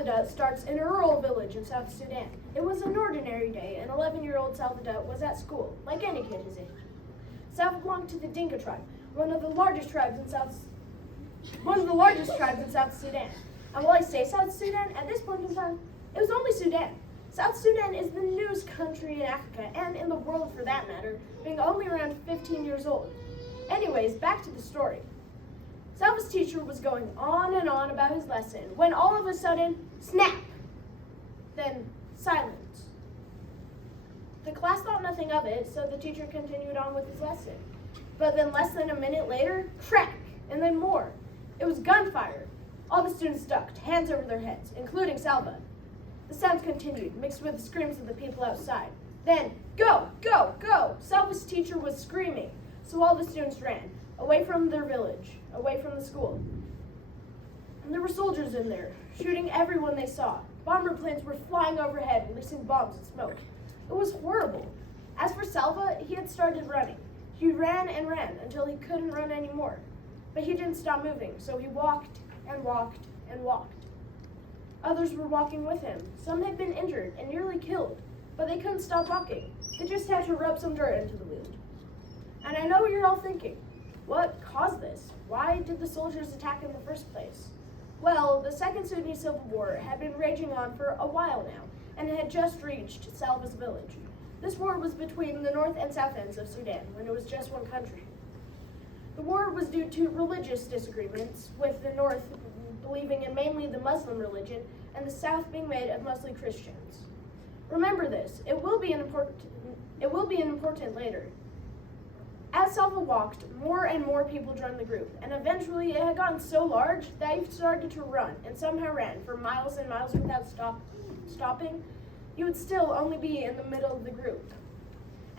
Salvador starts in a rural village in South Sudan. It was an ordinary day, and 11-year-old Salvador was at school, like any kid his age. Salva belonged to the Dinka tribe, one of the largest tribes in South Sudan. And while I say South Sudan, at this point in time, it was only Sudan. South Sudan is the newest country in Africa, and in the world for that matter, being only around 15 years old. Anyways, back to the story. Salva's teacher was going on and on about his lesson when all of a sudden, snap! Then silence. The class thought nothing of it, so the teacher continued on with his lesson. But then less than a minute later, crack, and then more. It was gunfire. All the students ducked, hands over their heads, including Salva. The sounds continued, mixed with the screams of the people outside. Then, go, go, go! Salva's teacher was screaming, so all the students ran, away from their village, away from the school. And there were soldiers in there, shooting everyone they saw. Bomber planes were flying overhead, releasing bombs and smoke. It was horrible. As for Salva, he had started running. He ran and ran until he couldn't run anymore. But he didn't stop moving, so he walked and walked and walked. Others were walking with him. Some had been injured and nearly killed, but they couldn't stop walking. They just had to rub some dirt into the wound. And I know what you're all thinking. What caused this? Why did the soldiers attack in the first place? Well, the Second Sudanese Civil War had been raging on for a while now, and it had just reached Salva's village. This war was between the north and south ends of Sudan, when it was just one country. The war was due to religious disagreements, with the north believing in mainly the Muslim religion, and the south being made of mostly Christians. Remember this, it will be important later. As Salva walked, more and more people joined the group, and eventually it had gotten so large that he started to run, and somehow ran for miles and miles without stopping. He would still only be in the middle of the group.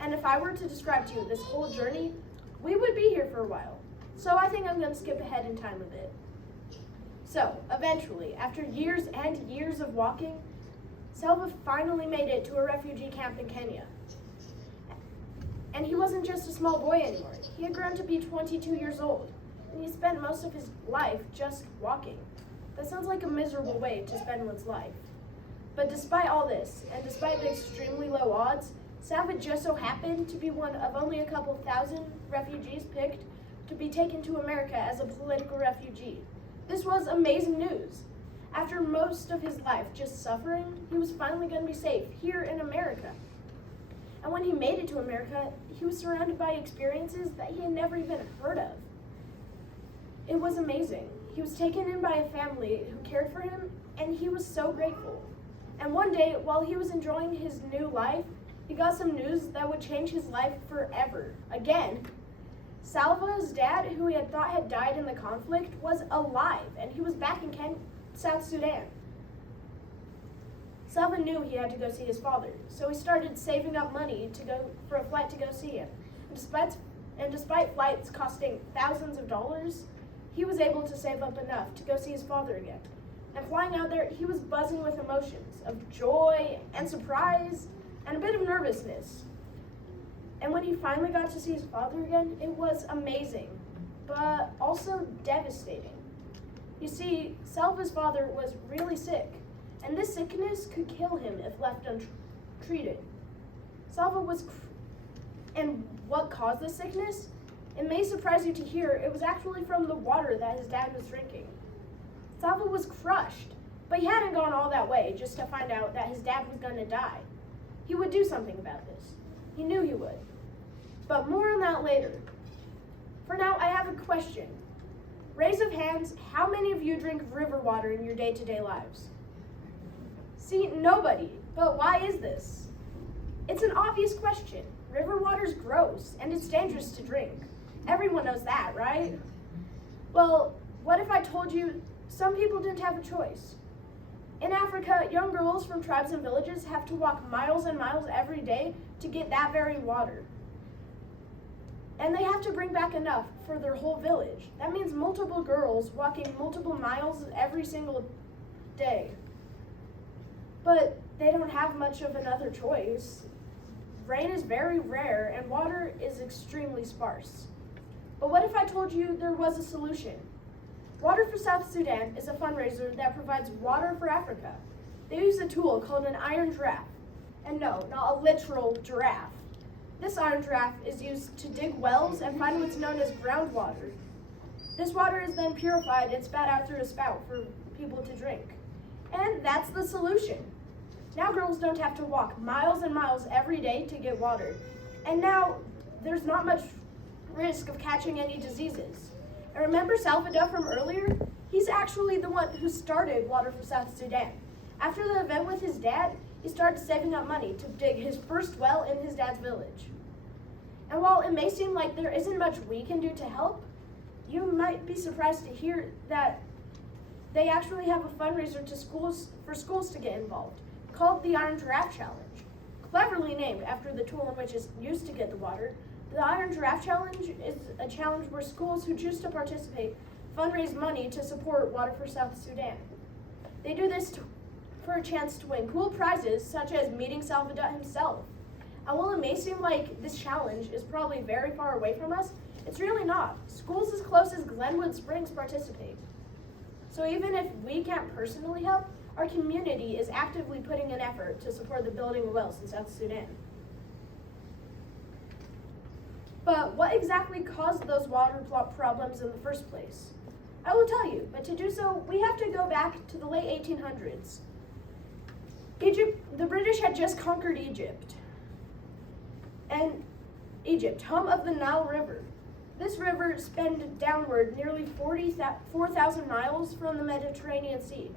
And if I were to describe to you this whole journey, we would be here for a while. So I think I'm going to skip ahead in time a bit. So, eventually, after years and years of walking, Salva finally made it to a refugee camp in Kenya. And he wasn't just a small boy anymore. He had grown to be 22 years old, and he spent most of his life just walking. That sounds like a miserable way to spend one's life. But despite all this, and despite the extremely low odds, Salva just so happened to be one of only a couple thousand refugees picked to be taken to America as a political refugee. This was amazing news. After most of his life just suffering, he was finally going to be safe here in America. And when he made it to America, he was surrounded by experiences that he had never even heard of. It was amazing. He was taken in by a family who cared for him, and he was so grateful. And one day, while he was enjoying his new life, he got some news that would change his life forever. Again, Salva's dad, who he had thought had died in the conflict, was alive, and he was back in South Sudan. Salva knew he had to go see his father, so he started saving up money for a flight to go see him. And despite flights costing thousands of dollars, he was able to save up enough to go see his father again. And flying out there, he was buzzing with emotions of joy and surprise and a bit of nervousness. And when he finally got to see his father again, it was amazing, but also devastating. You see, Salva's father was really sick, and this sickness could kill him if left untreated. And what caused this sickness? It may surprise you to hear it was actually from the water that his dad was drinking. Salva was crushed, but he hadn't gone all that way just to find out that his dad was going to die. He would do something about this. He knew he would. But more on that later. For now, I have a question. Raise of hands, how many of you drink river water in your day-to-day lives? See, nobody. But why is this? It's an obvious question. River water's gross, and it's dangerous to drink. Everyone knows that, right? Well, what if I told you some people didn't have a choice? In Africa, young girls from tribes and villages have to walk miles and miles every day to get that very water. And they have to bring back enough for their whole village. That means multiple girls walking multiple miles every single day. But they don't have much of another choice. Rain is very rare and water is extremely sparse. But what if I told you there was a solution? Water for South Sudan is a fundraiser that provides water for Africa. They use a tool called an iron giraffe. And no, not a literal giraffe. This iron giraffe is used to dig wells and find what's known as groundwater. This water is then purified and spat out through a spout for people to drink. And that's the solution. Now girls don't have to walk miles and miles every day to get water. And now there's not much risk of catching any diseases. And remember Salvador from earlier? He's actually the one who started Water for South Sudan. After the event with his dad, he started saving up money to dig his first well in his dad's village. And while it may seem like there isn't much we can do to help, you might be surprised to hear that they actually have a fundraiser for schools to get involved, called the Iron Giraffe Challenge. Cleverly named after the tool in which is used to get the water, the Iron Giraffe Challenge is a challenge where schools who choose to participate fundraise money to support Water for South Sudan. They do this for a chance to win cool prizes such as meeting Salvador himself. And while it may seem like this challenge is probably very far away from us, it's really not. Schools as close as Glenwood Springs participate. So even if we can't personally help, our community is actively putting an effort to support the building of wells in South Sudan. But what exactly caused those water problems in the first place? I will tell you, but to do so, we have to go back to the late 1800s. The British had just conquered Egypt. And Egypt, home of the Nile River. This river spans downward nearly 4,000 miles from the Mediterranean Sea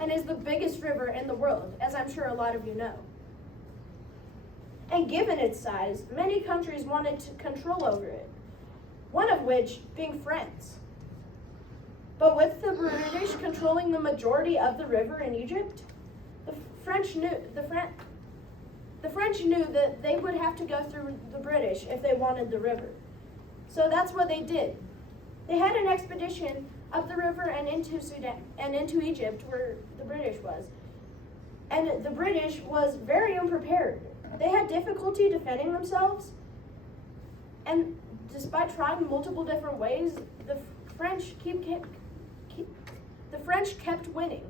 and is the biggest river in the world, as I'm sure a lot of you know. And given its size, many countries wanted to control over it, one of which being France. But with the British controlling the majority of the river in Egypt, the French knew that they would have to go through the British if they wanted the river. So that's what they did. They had an expedition up the river and into Sudan and into Egypt where the British was. And the British was very unprepared. They had difficulty defending themselves. And despite trying multiple different ways, the French kept winning.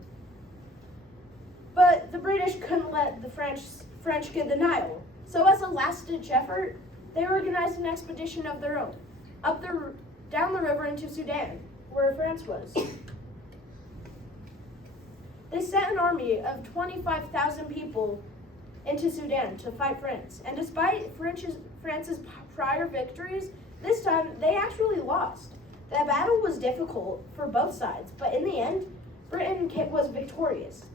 But the British couldn't let the French get the Nile. So as a last-ditch effort, they organized an expedition of their own, down the river into Sudan, where France was. They sent an army of 25,000 people into Sudan to fight France. And despite France's prior victories, this time they actually lost. The battle was difficult for both sides, but in the end, Britain was victorious.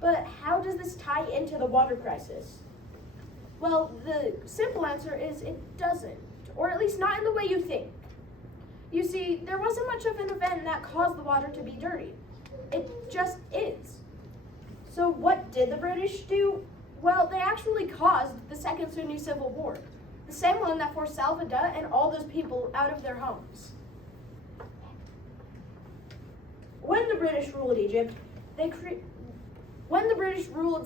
But how does this tie into the water crisis? Well, the simple answer is it doesn't, or at least not in the way you think. You see, there wasn't much of an event that caused the water to be dirty. It just is. So what did the British do? Well, they actually caused the Second Sudanese Civil War, the same one that forced Salvador and all those people out of their homes. When the British ruled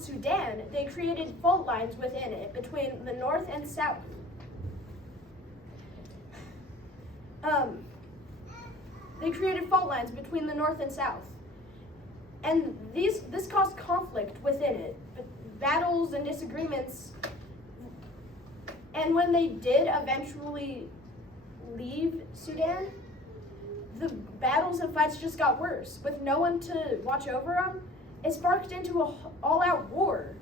Sudan, they created fault lines within it between the north and south. And this caused conflict within it, battles and disagreements. And when they did eventually leave Sudan, the battles and fights just got worse. With no one to watch over them, it sparked into an all-out war.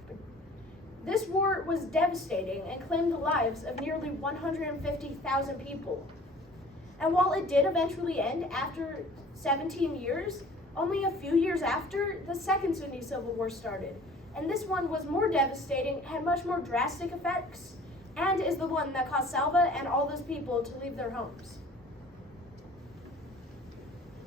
This war was devastating and claimed the lives of nearly 150,000 people. And while it did eventually end after 17 years, only a few years after, the Second Sudanese Civil War started. And this one was more devastating, had much more drastic effects, and is the one that caused Salva and all those people to leave their homes.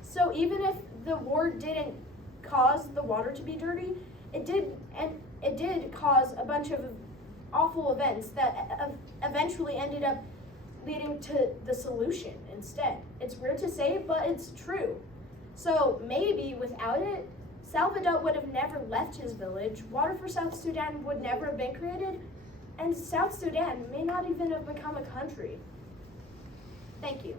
So even if the war didn't cause the water to be dirty, it did cause a bunch of awful events that eventually ended up leading to the solution instead. It's weird to say, but it's true. So maybe without it, Salvador would have never left his village, Water for South Sudan would never have been created, and South Sudan may not even have become a country. Thank you.